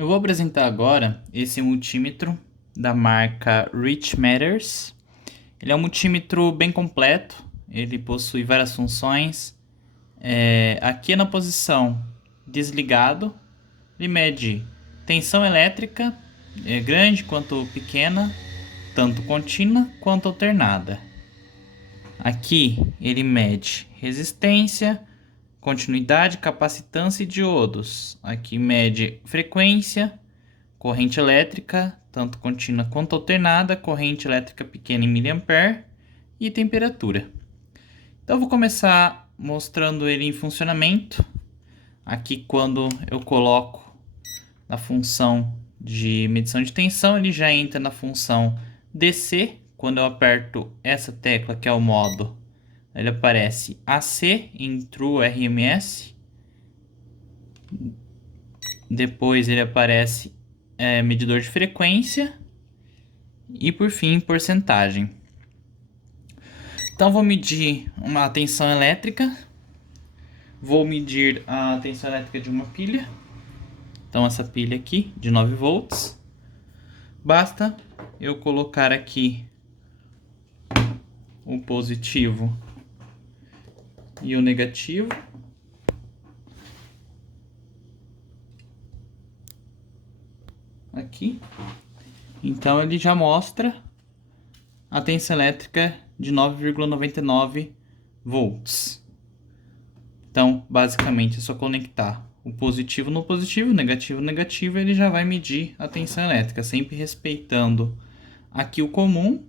Eu vou apresentar agora esse multímetro da marca Rich Matters. Ele é um multímetro bem completo, ele possui várias funções. Aqui na posição desligado, ele mede tensão elétrica, grande quanto pequena, tanto contínua quanto alternada. Aqui ele mede resistência, continuidade, capacitância e diodos. Aqui mede frequência, corrente elétrica, tanto contínua quanto alternada, corrente elétrica pequena em miliampere e temperatura. Então eu vou começar mostrando ele em funcionamento. Aqui quando eu coloco na função de medição de tensão, ele já entra na função DC. Quando eu aperto essa tecla, que é o modo, ele aparece AC em True RMS. Depois ele aparece medidor de frequência. E por fim, porcentagem. Então vou medir uma tensão elétrica. Vou medir a tensão elétrica de uma pilha. Então essa pilha aqui, de 9 volts. Basta eu colocar aqui o positivo e o negativo. Aqui. Então ele já mostra a tensão elétrica de 9,99 volts. Então, basicamente, é só conectar o positivo no positivo, o negativo no negativo, ele já vai medir a tensão elétrica, sempre respeitando aqui o comum,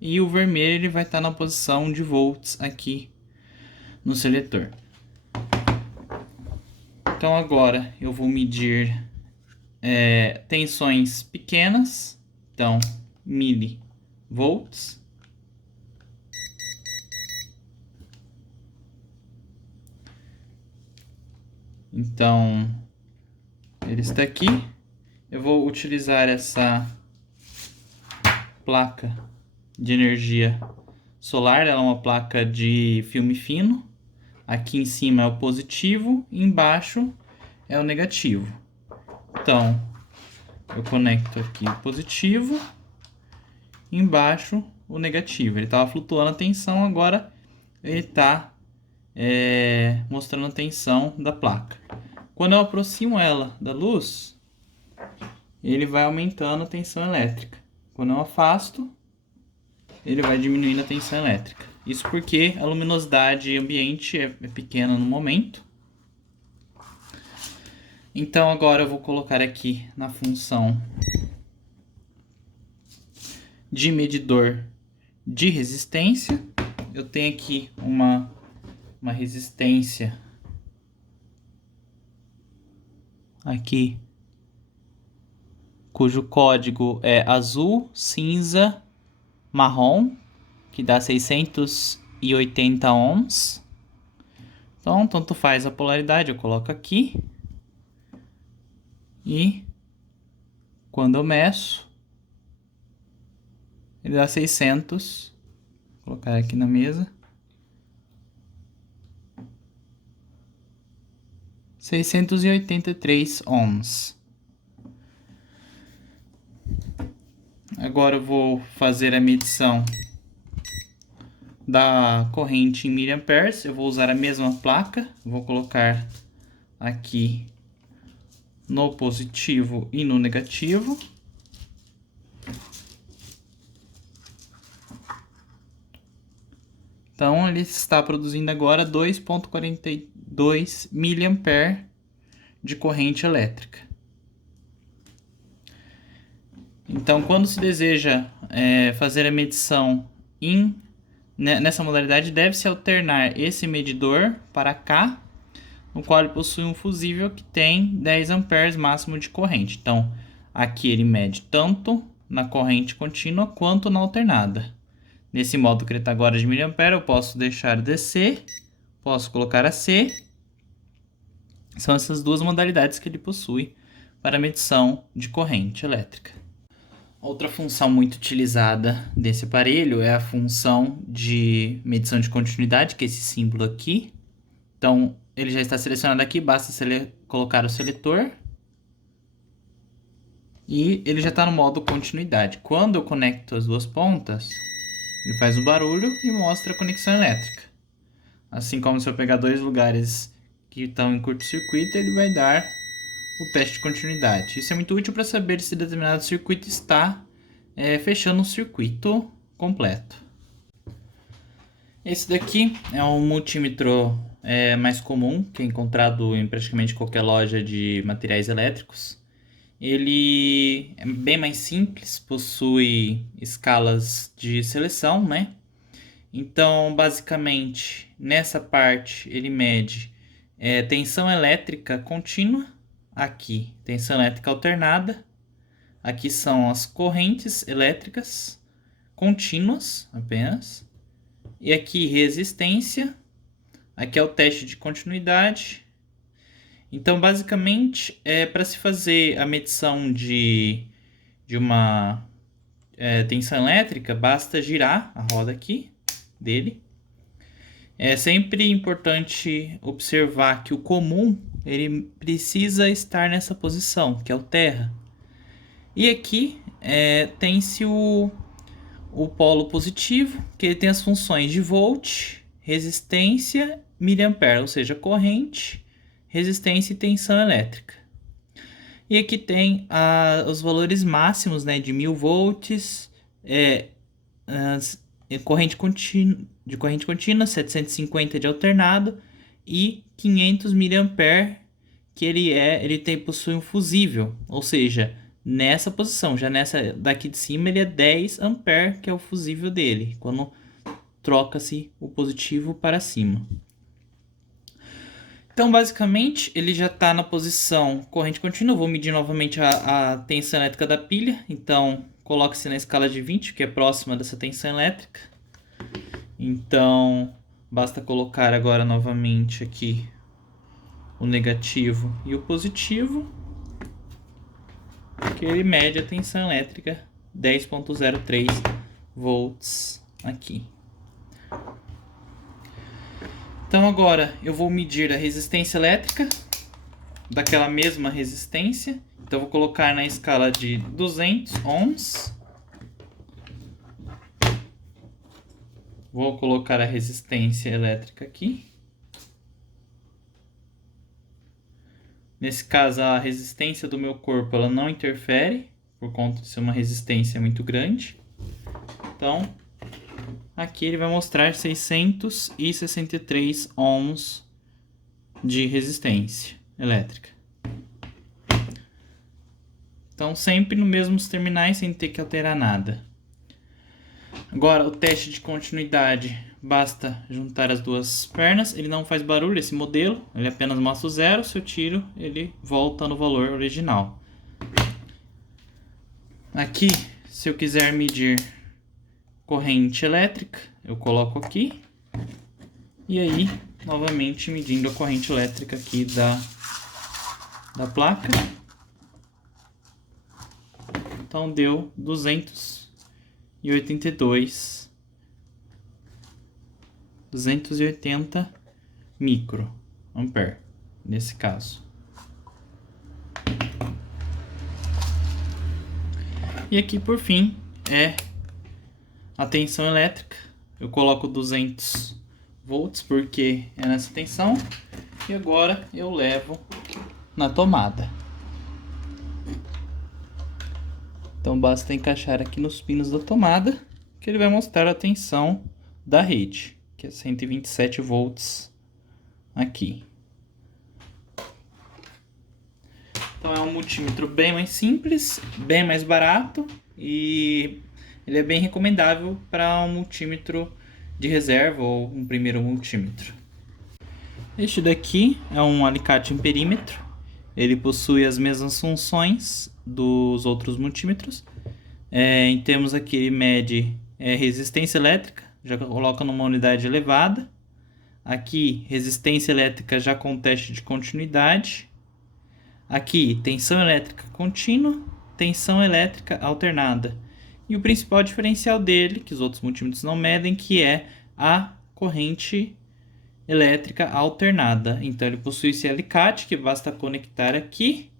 e o vermelho ele vai estar na posição de volts aqui no seletor. Então agora eu vou medir tensões pequenas, então milivolts. Então ele está aqui. Eu vou utilizar essa placa de energia solar, ela é uma placa de filme fino. Aqui em cima é o positivo, embaixo é o negativo. Então, eu conecto aqui o positivo, embaixo o negativo. Ele estava flutuando a tensão, agora ele está mostrando a tensão da placa. Quando eu aproximo ela da luz, ele vai aumentando a tensão elétrica. Quando eu afasto, ele vai diminuindo a tensão elétrica. Isso porque a luminosidade ambiente é pequena no momento. Então agora eu vou colocar aqui na função de medidor de resistência. Eu tenho aqui uma resistência aqui, cujo código é azul, cinza, marrom, que dá 680 ohms. Então, tanto faz a polaridade, eu coloco aqui. E quando eu meço, ele dá 600. Vou colocar aqui na mesa. 683 ohms. Agora eu vou fazer a medição da corrente em miliamperes. Eu vou usar a mesma placa. Vou colocar aqui no positivo e no negativo. Então ele está produzindo agora 2,42 miliampere de corrente elétrica. Então, quando se deseja fazer a medição nessa modalidade, deve-se alternar esse medidor para cá, no qual ele possui um fusível que tem 10 amperes máximo de corrente. Então, aqui ele mede tanto na corrente contínua quanto na alternada. Nesse modo que ele está agora de miliampere, eu posso deixar DC, posso colocar AC. São essas duas modalidades que ele possui para medição de corrente elétrica. Outra função muito utilizada desse aparelho é a função de medição de continuidade, que é esse símbolo aqui. Então, ele já está selecionado aqui, basta colocar o seletor. E ele já está no modo continuidade. Quando eu conecto as duas pontas, ele faz um barulho e mostra a conexão elétrica. Assim como se eu pegar dois lugares que estão em curto-circuito, ele vai dar o teste de continuidade. Isso é muito útil para saber se determinado circuito está fechando um circuito completo. Esse daqui é um multímetro mais comum, que é encontrado em praticamente qualquer loja de materiais elétricos. Ele é bem mais simples, possui escalas de seleção, né? Então, basicamente, nessa parte ele mede tensão elétrica contínua, aqui tensão elétrica alternada, aqui são as correntes elétricas contínuas apenas, e aqui resistência, aqui é o teste de continuidade. Então, basicamente, para se fazer a medição de uma tensão elétrica, basta girar a roda aqui dele. É sempre importante observar que o comum ele precisa estar nessa posição, que é o terra. E aqui tem-se o polo positivo, que ele tem as funções de volt, resistência, miliampere, ou seja, corrente, resistência e tensão elétrica. E aqui tem os valores máximos, né, de 1000 volts, corrente contínua, 750 de alternado e 500 mA, que ele possui um fusível, ou seja, nessa posição, já nessa daqui de cima ele é 10 A, que é o fusível dele, quando troca-se o positivo para cima. Então, basicamente, ele já está na posição corrente contínua. Eu vou medir novamente a tensão elétrica da pilha. Então, coloque-se na escala de 20, que é próxima dessa tensão elétrica. Então, basta colocar agora novamente aqui o negativo e o positivo, que ele mede a tensão elétrica 10,03 volts aqui. Então agora eu vou medir a resistência elétrica daquela mesma resistência. Então eu vou colocar na escala de 200 ohms. Vou colocar a resistência elétrica aqui. Nesse caso, a resistência do meu corpo ela não interfere, por conta de ser uma resistência muito grande. Então, aqui ele vai mostrar 663 ohms de resistência elétrica. Então, sempre nos mesmos terminais, sem ter que alterar nada. Agora, o teste de continuidade, basta juntar as duas pernas. Ele não faz barulho, esse modelo, ele apenas mostra o zero. Se eu tiro, ele volta no valor original. Aqui, se eu quiser medir corrente elétrica, eu coloco aqui. E aí, novamente, medindo a corrente elétrica aqui da placa. Então, deu 280 microampere, nesse caso. E aqui, por fim, é a tensão elétrica. Eu coloco 200 volts porque é nessa tensão. E agora eu levo na tomada. Então basta encaixar aqui nos pinos da tomada, que ele vai mostrar a tensão da rede, que é 127 volts aqui. Então é um multímetro bem mais simples, bem mais barato e ele é bem recomendável para um multímetro de reserva ou um primeiro multímetro. Este daqui é um alicate amperímetro. Ele possui as mesmas funções dos outros multímetros. Temos aqui, ele mede resistência elétrica, já coloca numa unidade elevada. Aqui, resistência elétrica já com teste de continuidade. Aqui, tensão elétrica contínua, tensão elétrica alternada. E o principal diferencial dele, que os outros multímetros não medem, que é a corrente elétrica alternada. Então ele possui esse alicate que basta conectar aqui,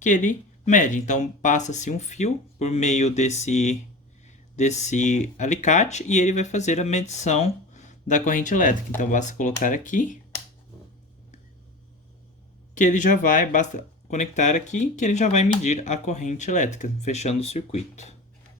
que ele mede. Então, passa-se um fio por meio desse alicate e ele vai fazer a medição da corrente elétrica. Então, basta colocar aqui, que ele já vai, basta conectar aqui, que ele já vai medir a corrente elétrica, fechando o circuito.